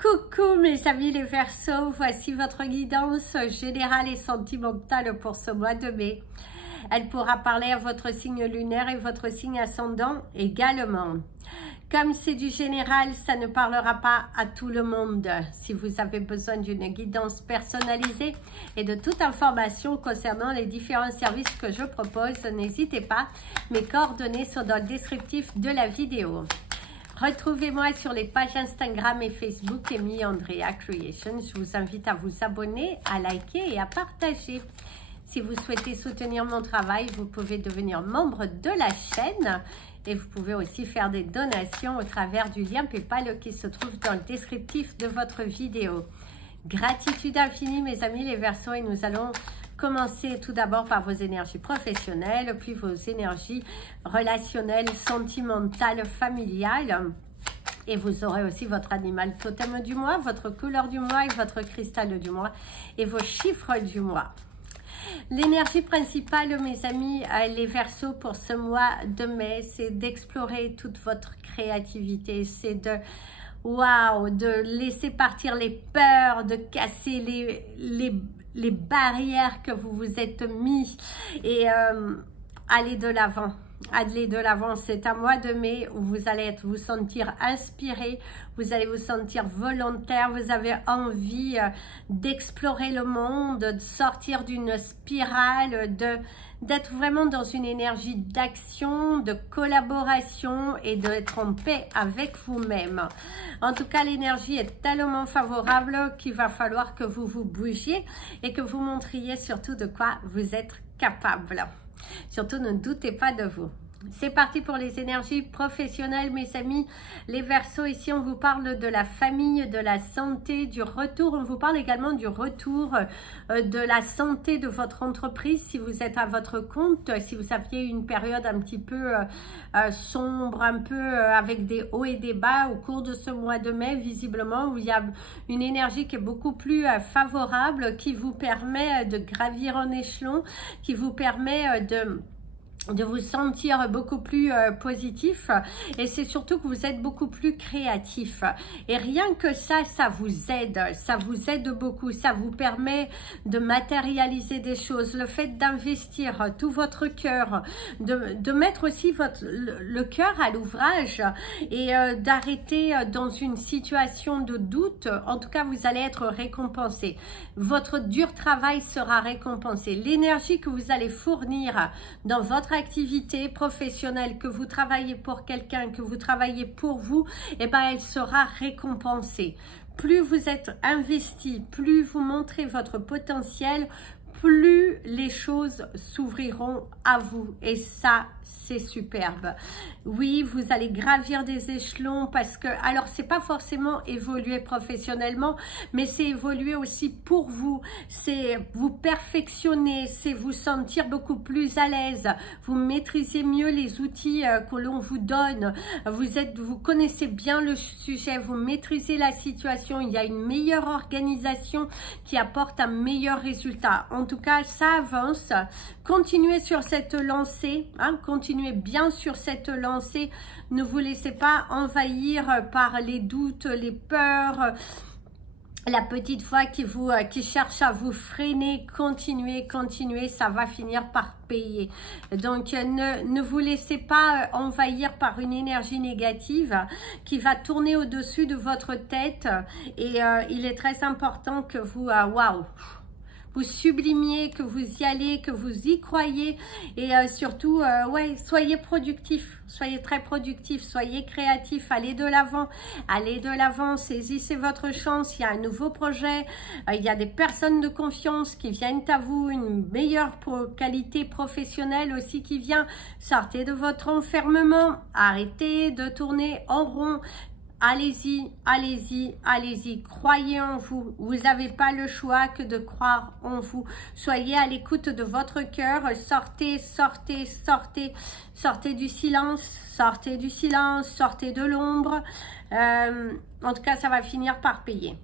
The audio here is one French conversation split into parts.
Coucou mes amis les Verseaux, voici votre guidance générale et sentimentale pour ce mois de mai. Elle pourra parler à votre signe lunaire et votre signe ascendant également. Comme c'est du général, ça ne parlera pas à tout le monde. Si vous avez besoin d'une guidance personnalisée et de toute information concernant les différents services que je propose, n'hésitez pas, mes coordonnées sont dans le descriptif de la vidéo. Retrouvez-moi sur les pages Instagram et Facebook Amy Andrea Creation. Je vous invite à vous abonner, à liker et à partager. Si vous souhaitez soutenir mon travail, vous pouvez devenir membre de la chaîne et vous pouvez aussi faire des donations au travers du lien PayPal qui se trouve dans le descriptif de votre vidéo. Gratitude infinie mes amis les Verseaux, et nous allons commencer tout d'abord par vos énergies professionnelles, puis vos énergies relationnelles, sentimentales, familiales. Et vous aurez aussi votre animal totem du mois, votre couleur du mois et votre cristal du mois et vos chiffres du mois. L'énergie principale, mes amis, les Verseaux pour ce mois de mai, c'est d'explorer toute votre créativité, c'est de de laisser partir les peurs, de casser les barrières que vous vous êtes mis et aller de l'avant. Allez de l'avant, c'est un mois de mai où vous allez vous sentir inspiré, vous allez vous sentir volontaire, vous avez envie d'explorer le monde, de sortir d'une spirale, d'être vraiment dans une énergie d'action, de collaboration et d'être en paix avec vous-même. En tout cas, l'énergie est tellement favorable qu'il va falloir que vous vous bougiez et que vous montriez surtout de quoi vous êtes capable. Surtout, ne doutez pas de vous. C'est parti pour les énergies professionnelles, mes amis. Les Verseaux, ici, on vous parle de la famille, de la santé, du retour. On vous parle également du retour de la santé de votre entreprise. Si vous êtes à votre compte, si vous aviez une période un petit peu sombre, un peu avec des hauts et des bas au cours de ce mois de mai, visiblement, où il y a une énergie qui est beaucoup plus favorable, qui vous permet de gravir en échelon, qui vous permet de vous sentir beaucoup plus positif, et c'est surtout que vous êtes beaucoup plus créatif, et rien que ça vous aide beaucoup, ça vous permet de matérialiser des choses, le fait d'investir tout votre cœur, de mettre aussi le cœur à l'ouvrage et d'arrêter dans une situation de doute. En tout cas, vous allez être récompensé, votre dur travail sera récompensé, l'énergie que vous allez fournir dans votre activité professionnelle, que vous travaillez pour quelqu'un, que vous travaillez pour vous, et ben elle sera récompensée. Plus vous êtes investi, plus vous montrez votre potentiel, plus les choses s'ouvriront à vous, et ça c'est superbe. Oui, vous allez gravir des échelons parce que, alors c'est pas forcément évoluer professionnellement, mais c'est évoluer aussi pour vous, c'est vous perfectionner, c'est vous sentir beaucoup plus à l'aise, vous maîtrisez mieux les outils que l'on vous donne, vous connaissez bien le sujet, vous maîtrisez la situation, il y a une meilleure organisation qui apporte un meilleur résultat. En tout cas, ça avance. Continuez sur cette lancée, continuez bien sur cette lancée. Ne vous laissez pas envahir par les doutes, les peurs, la petite voix qui cherche à vous freiner. Continuez, ça va finir par payer. Donc ne vous laissez pas envahir par une énergie négative qui va tourner au-dessus de votre tête, et il est très important que vous vous sublimiez, que vous y allez, que vous y croyez, et surtout, soyez productif, soyez très productif, soyez créatif, allez de l'avant, saisissez votre chance, il y a un nouveau projet, il y a des personnes de confiance qui viennent à vous, une meilleure qualité professionnelle aussi qui vient, sortez de votre enfermement, arrêtez de tourner en rond. Allez-y, croyez en vous, vous n'avez pas le choix que de croire en vous, soyez à l'écoute de votre cœur, sortez du silence, sortez de l'ombre, en tout cas ça va finir par payer,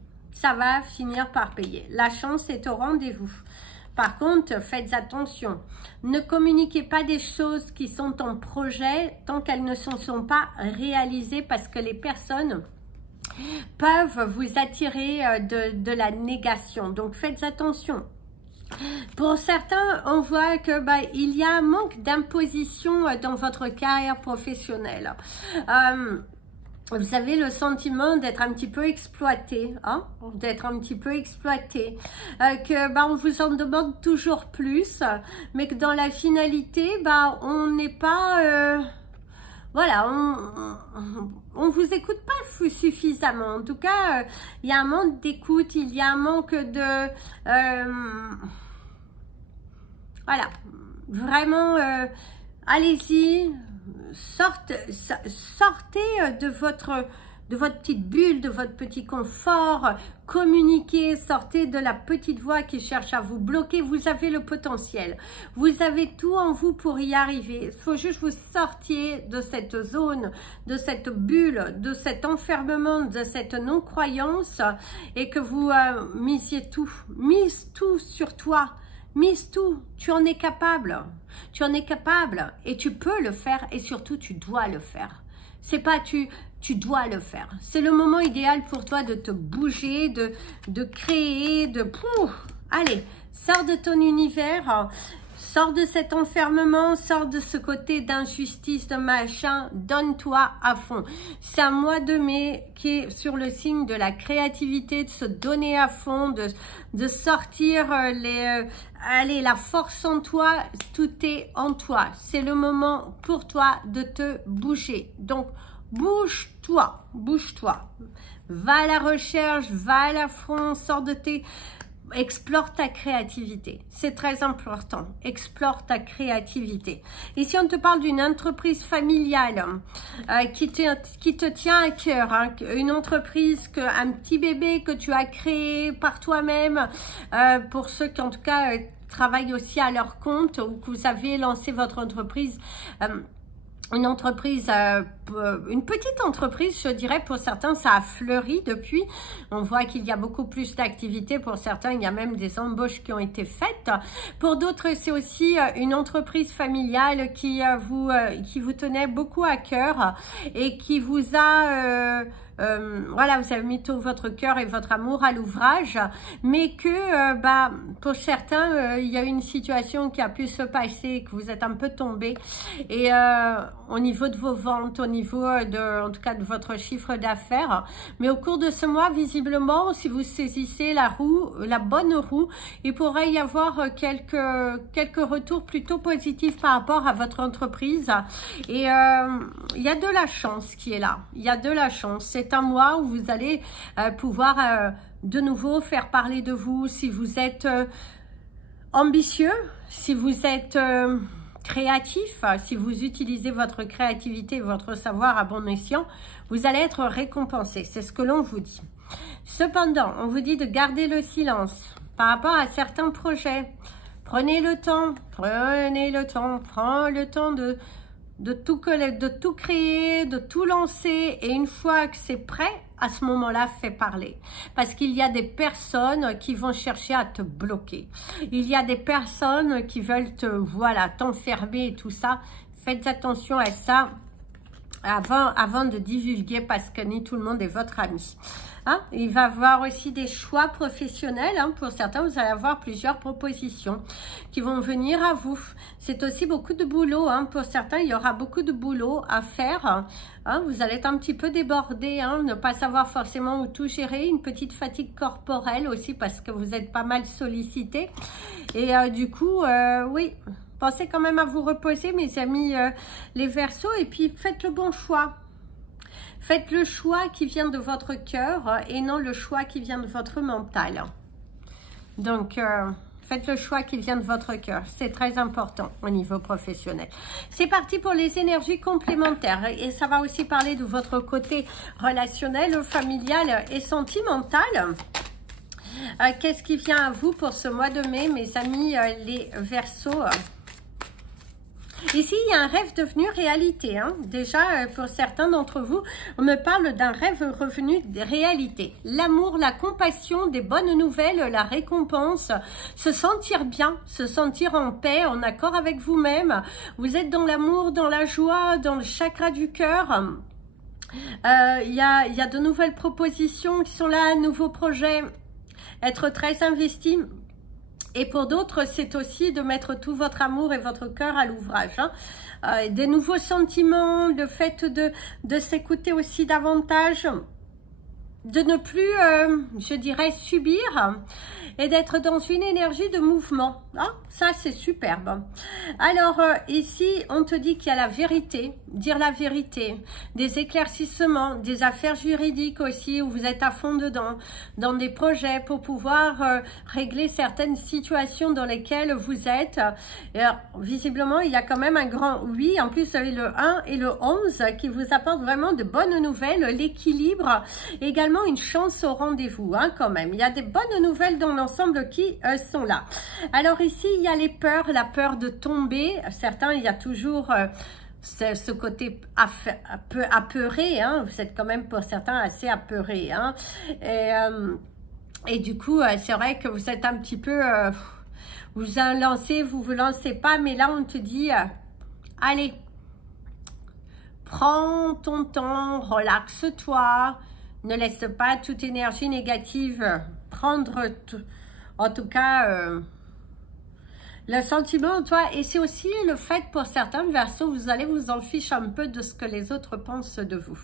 la chance est au rendez-vous. Par contre, faites attention, ne communiquez pas des choses qui sont en projet tant qu'elles ne se sont pas réalisées, parce que les personnes peuvent vous attirer de la négation. Donc faites attention. Pour certains, on voit que il y a un manque d'imposition dans votre carrière professionnelle. Vous avez le sentiment d'être un petit peu exploité, hein, d'être un petit peu exploité, que on vous en demande toujours plus, mais que dans la finalité, on n'est pas, voilà, on vous écoute pas suffisamment. En tout cas, il y a un manque d'écoute, il y a un manque de, voilà, vraiment, allez-y. Sortez de votre petite bulle, de votre petit confort, communiquez, sortez de la petite voix qui cherche à vous bloquer. Vous avez le potentiel, vous avez tout en vous pour y arriver. Il faut juste que vous sortiez de cette zone, de cette bulle, de cet enfermement, de cette non-croyance et que vous misiez tout, mise tout sur toi. Mise tout, tu en es capable et tu peux le faire et surtout tu dois le faire. C'est pas tu dois le faire. C'est le moment idéal pour toi de te bouger, de créer, allez, sors de ton univers, sors de cet enfermement, sors de ce côté d'injustice, de machin, donne-toi à fond. C'est un mois de mai qui est sur le signe de la créativité, de se donner à fond, de sortir allez, la force en toi, tout est en toi. C'est le moment pour toi de te bouger. Donc, bouge-toi, bouge-toi. Va à la recherche, va à l'affront, sors de tes... Explore ta créativité, c'est très important, explore ta créativité. Ici on te parle d'une entreprise familiale qui te tient à cœur, hein, une entreprise, un petit bébé que tu as créé par toi-même, pour ceux qui en tout cas travaillent aussi à leur compte ou que vous avez lancé votre entreprise. Une entreprise, une petite entreprise, je dirais, pour certains, ça a fleuri depuis. On voit qu'il y a beaucoup plus d'activités. Pour certains, il y a même des embauches qui ont été faites. Pour d'autres, c'est aussi une entreprise familiale qui vous tenait beaucoup à cœur et qui vous a... voilà, vous avez mis tout votre cœur et votre amour à l'ouvrage, mais que pour certains il y a une situation qui a pu se passer, que vous êtes un peu tombé et au niveau de vos ventes, au niveau en tout cas de votre chiffre d'affaires, mais au cours de ce mois, visiblement, si vous saisissez la bonne roue, il pourrait y avoir quelques retours plutôt positifs par rapport à votre entreprise et il y a de la chance qui est là, il y a de la chance. C'est un mois où vous allez pouvoir de nouveau faire parler de vous si vous êtes ambitieux, si vous êtes créatif, si vous utilisez votre créativité, votre savoir à bon escient, vous allez être récompensé. C'est ce que l'on vous dit. Cependant, on vous dit de garder le silence par rapport à certains projets. Prenez le temps, prends le temps de tout créer, de tout lancer, et une fois que c'est prêt, à ce moment-là, fais parler. Parce qu'il y a des personnes qui vont chercher à te bloquer. Il y a des personnes qui veulent t'enfermer et tout ça. Faites attention à ça avant de divulguer, parce que ni tout le monde est votre ami. Hein? Il va y avoir aussi des choix professionnels. Hein? Pour certains, vous allez avoir plusieurs propositions qui vont venir à vous. C'est aussi beaucoup de boulot. Hein? Pour certains, il y aura beaucoup de boulot à faire. Hein? Vous allez être un petit peu débordé, hein? Ne pas savoir forcément où tout gérer. Une petite fatigue corporelle aussi parce que vous êtes pas mal sollicité. Et du coup, oui, pensez quand même à vous reposer, mes amis les Verseaux, et puis faites le bon choix. Faites le choix qui vient de votre cœur et non le choix qui vient de votre mental. Donc, faites le choix qui vient de votre cœur. C'est très important au niveau professionnel. C'est parti pour les énergies complémentaires. Et ça va aussi parler de votre côté relationnel, familial et sentimental. Qu'est-ce qui vient à vous pour ce mois de mai, mes amis les Verseaux? Ici, il y a un rêve devenu réalité. Hein. Déjà, pour certains d'entre vous, on me parle d'un rêve revenu de réalité. L'amour, la compassion, des bonnes nouvelles, la récompense, se sentir bien, se sentir en paix, en accord avec vous-même. Vous êtes dans l'amour, dans la joie, dans le chakra du cœur. Il y a de nouvelles propositions qui sont là, nouveaux projets, être très investi. Et pour d'autres, c'est aussi de mettre tout votre amour et votre cœur à l'ouvrage. Hein. Des nouveaux sentiments, le fait de s'écouter aussi davantage, de ne plus, je dirais, subir et d'être dans une énergie de mouvement. Hein, ça, c'est superbe. Alors, ici, on te dit qu'il y a la vérité, dire la vérité, des éclaircissements, des affaires juridiques aussi, où vous êtes à fond dedans, dans des projets pour pouvoir régler certaines situations dans lesquelles vous êtes. Et alors, visiblement, il y a quand même un grand oui. En plus, vous avez le 1 et le 11 qui vous apportent vraiment de bonnes nouvelles, l'équilibre, également une chance au rendez-vous, hein, quand même. Il y a des bonnes nouvelles dans l'ensemble qui sont là. Alors ici, il y a les peurs, la peur de tomber. Certains, il y a toujours ce côté apeuré, hein. Vous êtes quand même pour certains assez apeurés, hein. Et du coup, c'est vrai que vous êtes un petit peu, vous lancez, vous lancez pas, mais là on te dit, allez, prends ton temps, relaxe-toi, ne laisse pas toute énergie négative prendre, en tout cas, le sentiment, toi, et c'est aussi le fait pour certains Verseaux, vous allez vous en ficher un peu de ce que les autres pensent de vous.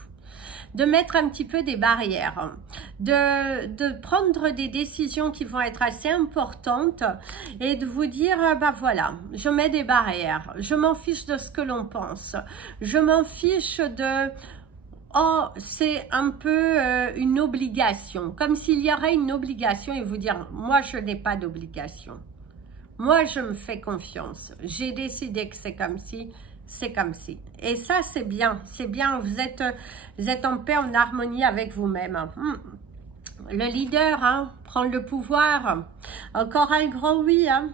De mettre un petit peu des barrières, de prendre des décisions qui vont être assez importantes et de vous dire, bah voilà, je mets des barrières, je m'en fiche de ce que l'on pense, je m'en fiche de... Oh, c'est un peu une obligation, comme s'il y aurait une obligation et vous dire, moi je n'ai pas d'obligation. Moi je me fais confiance, j'ai décidé que c'est comme si, c'est comme si. Et ça c'est bien, vous êtes en paix, en harmonie avec vous-même. Le leader, hein, prendre le pouvoir, encore un grand oui, hein.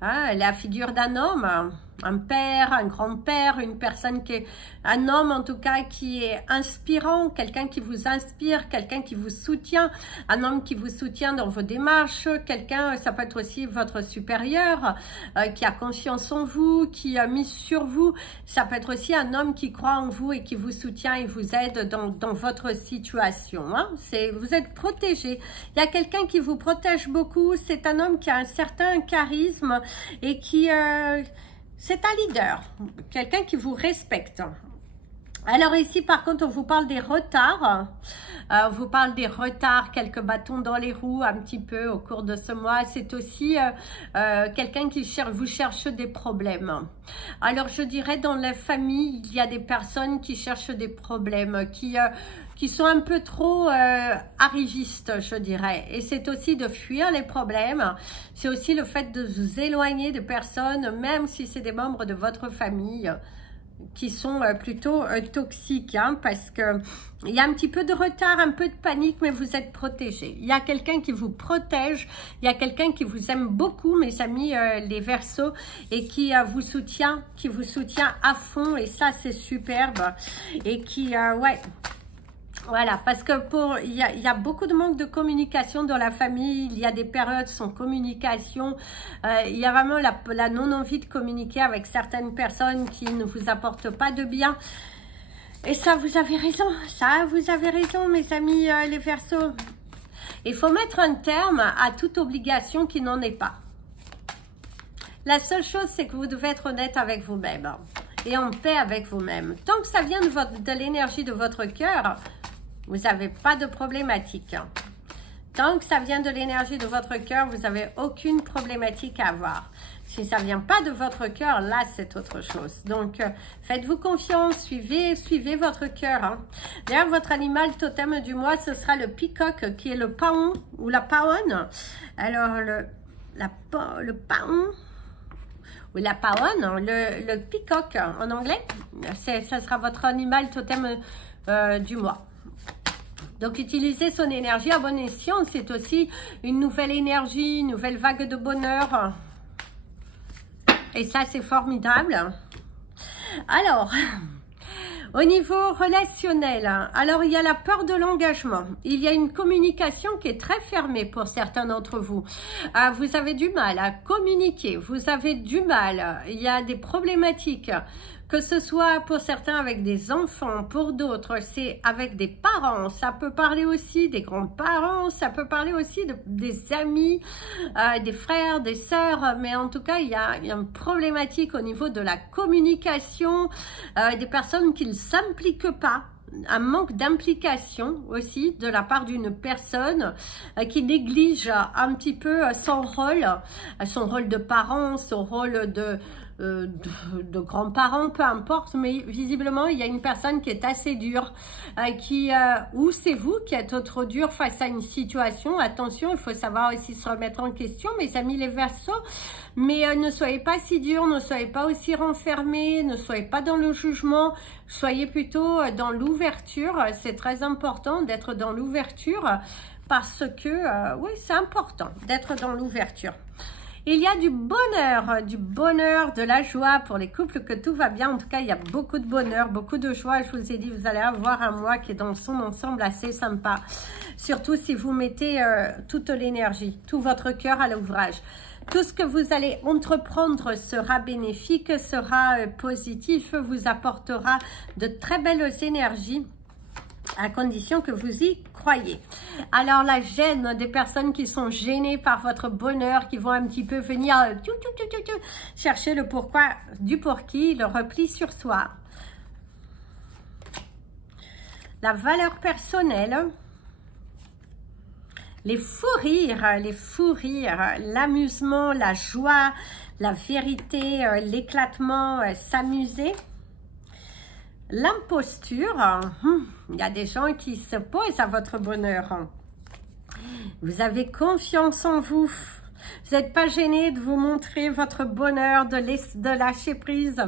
Ah, la figure d'un homme, un père, un grand-père, une personne qui est, un homme en tout cas qui est inspirant, quelqu'un qui vous inspire, quelqu'un qui vous soutient, un homme qui vous soutient dans vos démarches, quelqu'un, ça peut être aussi votre supérieur, qui a confiance en vous, qui a mis sur vous, ça peut être aussi un homme qui croit en vous et qui vous soutient et vous aide dans votre situation, hein. Vous êtes protégé, il y a quelqu'un qui vous protège beaucoup, c'est un homme qui a un certain charisme et qui... c'est un leader, quelqu'un qui vous respecte. Alors ici, par contre, on vous parle des retards. On vous parle des retards, quelques bâtons dans les roues un petit peu au cours de ce mois. C'est aussi quelqu'un qui vous cherche des problèmes. Alors je dirais dans la famille, il y a des personnes qui cherchent des problèmes, qui sont un peu trop arrivistes, je dirais. Et c'est aussi de fuir les problèmes. C'est aussi le fait de vous éloigner de personnes, même si c'est des membres de votre famille, qui sont plutôt toxiques, hein, parce que il y a un petit peu de retard, un peu de panique, mais vous êtes protégés. Il y a quelqu'un qui vous protège, il y a quelqu'un qui vous aime beaucoup, mes amis les Verseaux, et qui vous soutient à fond, et ça c'est superbe, et qui, ouais... Voilà, parce que il y a beaucoup de manque de communication dans la famille, il y a des périodes sans communication, il y a vraiment la non-envie de communiquer avec certaines personnes qui ne vous apportent pas de bien. Et ça, vous avez raison, mes amis les Verseaux. Il faut mettre un terme à toute obligation qui n'en est pas. La seule chose, c'est que vous devez être honnête avec vous-même et en paix avec vous-même. Tant que ça vient de l'énergie de votre cœur, vous n'avez pas de problématique. Tant que ça vient de l'énergie de votre cœur, vous n'avez aucune problématique à avoir. Si ça ne vient pas de votre cœur, là, c'est autre chose. Donc, faites-vous confiance, suivez votre cœur. Hein. D'ailleurs, votre animal totem du mois, ce sera le peacock, qui est le paon ou la paonne. Alors, le paon... ou la paonne, le peacock en anglais, ça sera votre animal totem du mois. Donc, utiliser son énergie à bon escient, c'est aussi une nouvelle énergie, une nouvelle vague de bonheur. Et ça, c'est formidable. Alors, au niveau relationnel, alors il y a la peur de l'engagement. Il y a une communication qui est très fermée pour certains d'entre vous. Vous avez du mal à communiquer, vous avez du mal, il y a des problématiques que ce soit pour certains avec des enfants, pour d'autres c'est avec des parents, ça peut parler aussi des grands-parents, ça peut parler aussi des amis, des frères, des sœurs, mais en tout cas il y a une problématique au niveau de la communication, des personnes qui ne s'impliquent pas, un manque d'implication aussi de la part d'une personne qui néglige un petit peu son rôle de parent, son rôle de grands-parents, peu importe, mais visiblement il y a une personne qui est assez dure, ou c'est vous qui êtes trop dur face à une situation. Attention, il faut savoir aussi se remettre en question, mes amis les Verseaux, mais ne soyez pas si dur, ne soyez pas aussi renfermés, ne soyez pas dans le jugement, soyez plutôt dans l'ouverture. C'est très important d'être dans l'ouverture parce que, oui, c'est important d'être dans l'ouverture. Il y a du bonheur, de la joie pour les couples, que tout va bien. En tout cas, il y a beaucoup de bonheur, beaucoup de joie. Je vous ai dit, vous allez avoir un mois qui est dans son ensemble assez sympa. Surtout si vous mettez toute l'énergie, tout votre cœur à l'ouvrage. Tout ce que vous allez entreprendre sera bénéfique, sera positif, vous apportera de très belles énergies, à condition que vous y croyez. Alors la gêne, des personnes qui sont gênées par votre bonheur, qui vont un petit peu venir chercher le pourquoi du pour qui, le repli sur soi. La valeur personnelle, les fous rires, l'amusement, la joie, la vérité, l'éclatement, s'amuser. L'imposture, il y a des gens qui s'opposent à votre bonheur. Vous avez confiance en vous. Vous n'êtes pas gêné de vous montrer votre bonheur, de lâcher prise,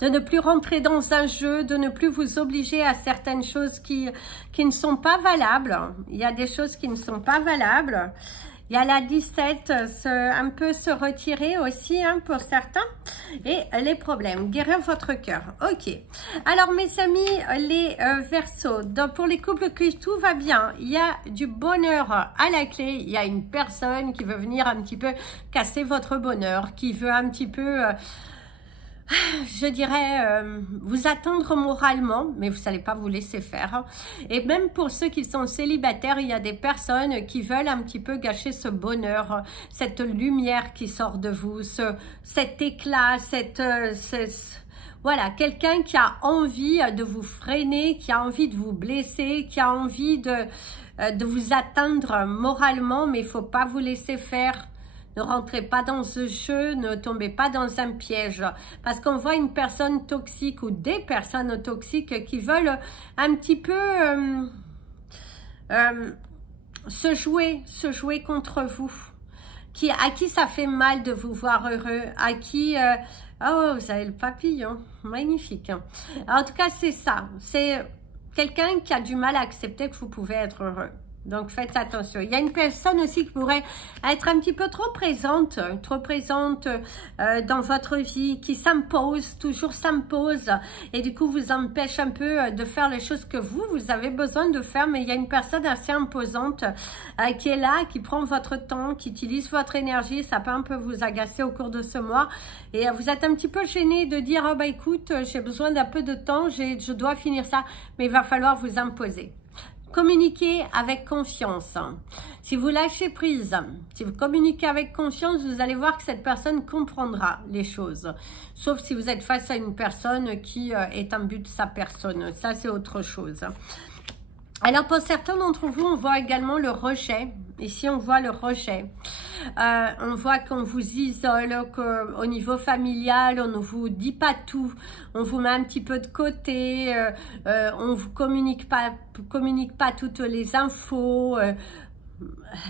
de ne plus rentrer dans un jeu, de ne plus vous obliger à certaines choses qui ne sont pas valables. Il y a des choses qui ne sont pas valables. Il y a la 17, un peu se retirer aussi pour certains. Et les problèmes, guérir votre cœur. Ok. Alors mes amis, les Verseaux, pour les couples que tout va bien, il y a du bonheur à la clé. Il y a une personne qui veut venir un petit peu casser votre bonheur, qui veut un petit peu... je dirais, vous attendre moralement, mais vous n'allez pas vous laisser faire. Et même pour ceux qui sont célibataires, il y a des personnes qui veulent un petit peu gâcher ce bonheur, cette lumière qui sort de vous, cet éclat, voilà, quelqu'un qui a envie de vous freiner, qui a envie de vous blesser, qui a envie de vous atteindre moralement, mais il ne faut pas vous laisser faire. Ne rentrez pas dans ce jeu, ne tombez pas dans un piège. Parce qu'on voit une personne toxique ou des personnes toxiques qui veulent un petit peu se jouer contre vous. À qui ça fait mal de vous voir heureux, à qui... oh, vous avez le papillon, magnifique. En tout cas, c'est ça. C'est quelqu'un qui a du mal à accepter que vous pouvez être heureux. Donc, faites attention. Il y a une personne aussi qui pourrait être un petit peu trop présente dans votre vie, qui s'impose, toujours s'impose, et du coup, vous empêche un peu de faire les choses que vous avez besoin de faire, mais il y a une personne assez imposante qui est là, qui prend votre temps, qui utilise votre énergie. Ça peut un peu vous agacer au cours de ce mois, et vous êtes un petit peu gêné de dire, oh bah écoute, j'ai besoin d'un peu de temps, je dois finir ça, mais il va falloir vous imposer. Communiquez avec confiance. Si vous lâchez prise, si vous communiquez avec confiance, vous allez voir que cette personne comprendra les choses. Sauf si vous êtes face à une personne qui est un but de sa personne. Ça, c'est autre chose. Alors, pour certains d'entre vous, on voit également le rejet. Ici, on voit le rejet. On voit qu'on vous isole, qu'au niveau familial, on ne vous dit pas tout. On vous met un petit peu de côté. On ne vous communique pas toutes les infos.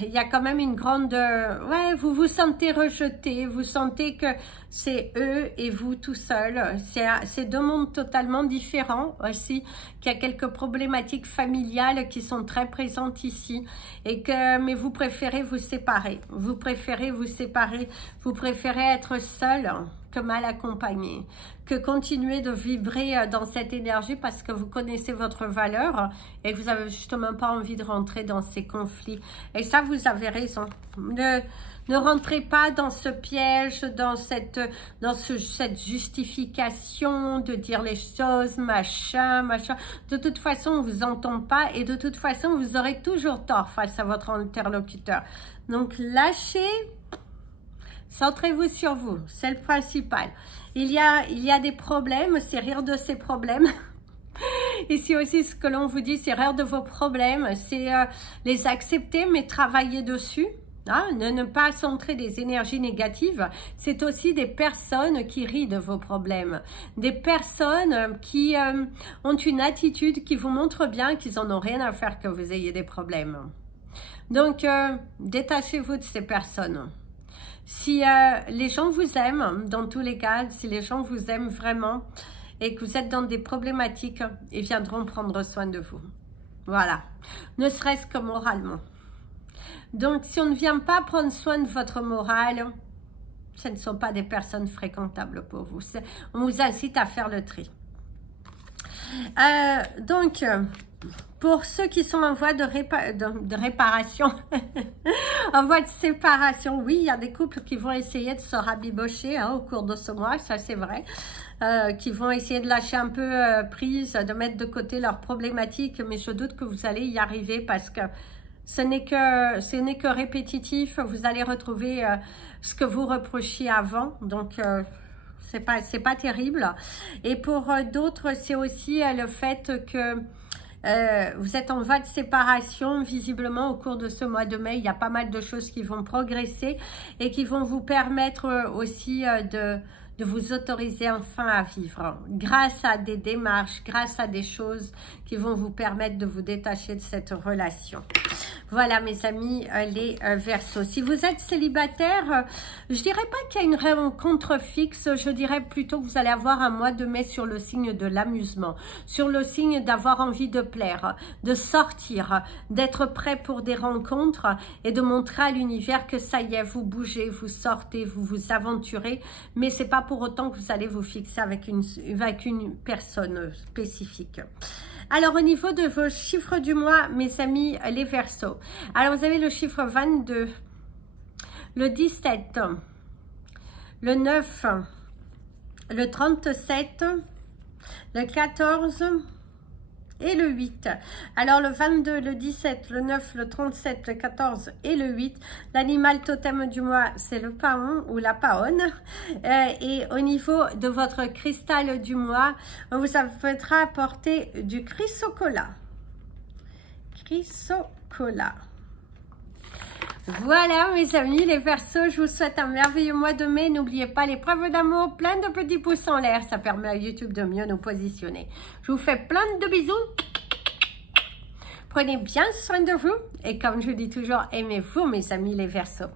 Il y a quand même une grande... ouais, vous vous sentez rejeté, vous sentez que c'est eux et vous tout seul. C'est deux mondes totalement différents aussi, qu'il y a quelques problématiques familiales qui sont très présentes ici. Mais vous préférez vous séparer. Vous préférez vous séparer. Vous préférez être seul que mal accompagné, que continuer de vibrer dans cette énergie parce que vous connaissez votre valeur et que vous n'avez justement pas envie de rentrer dans ces conflits. Et ça, vous avez raison. Ne rentrez pas dans ce piège, dans cette justification de dire les choses, machin. De toute façon, on ne vous entend pas et de toute façon, vous aurez toujours tort face à votre interlocuteur. Donc, lâchez, centrez-vous sur vous, c'est le principal. Il y a des problèmes, c'est rire de ces problèmes. Ici aussi, ce que l'on vous dit, c'est rire de vos problèmes, c'est les accepter, mais travailler dessus. Hein, ne pas centrer des énergies négatives, c'est aussi des personnes qui rient de vos problèmes, des personnes qui ont une attitude qui vous montre bien qu'ils en ont rien à faire que vous ayez des problèmes. Donc, détachez-vous de ces personnes. Si les gens vous aiment, dans tous les cas, si les gens vous aiment vraiment et que vous êtes dans des problématiques, ils viendront prendre soin de vous. Voilà, ne serait-ce que moralement. Donc, si on ne vient pas prendre soin de votre morale, ce ne sont pas des personnes fréquentables pour vous. On vous incite à faire le tri. Donc, pour ceux qui sont en voie de réparation, en voie de séparation, oui, il y a des couples qui vont essayer de se rabibocher hein, au cours de ce mois, ça c'est vrai, qui vont essayer de lâcher un peu prise, de mettre de côté leurs problématiques, mais je doute que vous allez y arriver parce que ce n'est que répétitif, vous allez retrouver ce que vous reprochiez avant, donc c'est pas terrible. Et pour d'autres, c'est aussi le fait que vous êtes en voie de séparation, visiblement au cours de ce mois de mai, il y a pas mal de choses qui vont progresser et qui vont vous permettre aussi de vous autoriser enfin à vivre grâce à des démarches, grâce à des choses qui vont vous permettre de vous détacher de cette relation. Voilà mes amis les Verseaux. Si vous êtes célibataire, je dirais pas qu'il y a une rencontre fixe, je dirais plutôt que vous allez avoir un mois de mai sur le signe de l'amusement, sur le signe d'avoir envie de plaire, de sortir, d'être prêt pour des rencontres et de montrer à l'univers que ça y est, vous bougez, vous sortez, vous vous aventurez, mais c'est pas pour autant que vous allez vous fixer avec une personne spécifique. Alors, au niveau de vos chiffres du mois, mes amis, les Verseaux. Alors, vous avez le chiffre 22, le 17, le 9, le 37, le 14 et le 8. Alors, le 22, le 17, le 9, le 37, le 14 et le 8. L'animal totem du mois, c'est le paon ou la paonne. Et au niveau de votre cristal du mois, on vous fera apporter du chrysocolla. Chrysocolla. Voilà mes amis les Verseaux, je vous souhaite un merveilleux mois de mai. N'oubliez pas les preuves d'amour, plein de petits pouces en l'air, ça permet à YouTube de mieux nous positionner. Je vous fais plein de bisous. Prenez bien soin de vous et comme je dis toujours, aimez-vous mes amis les Verseaux.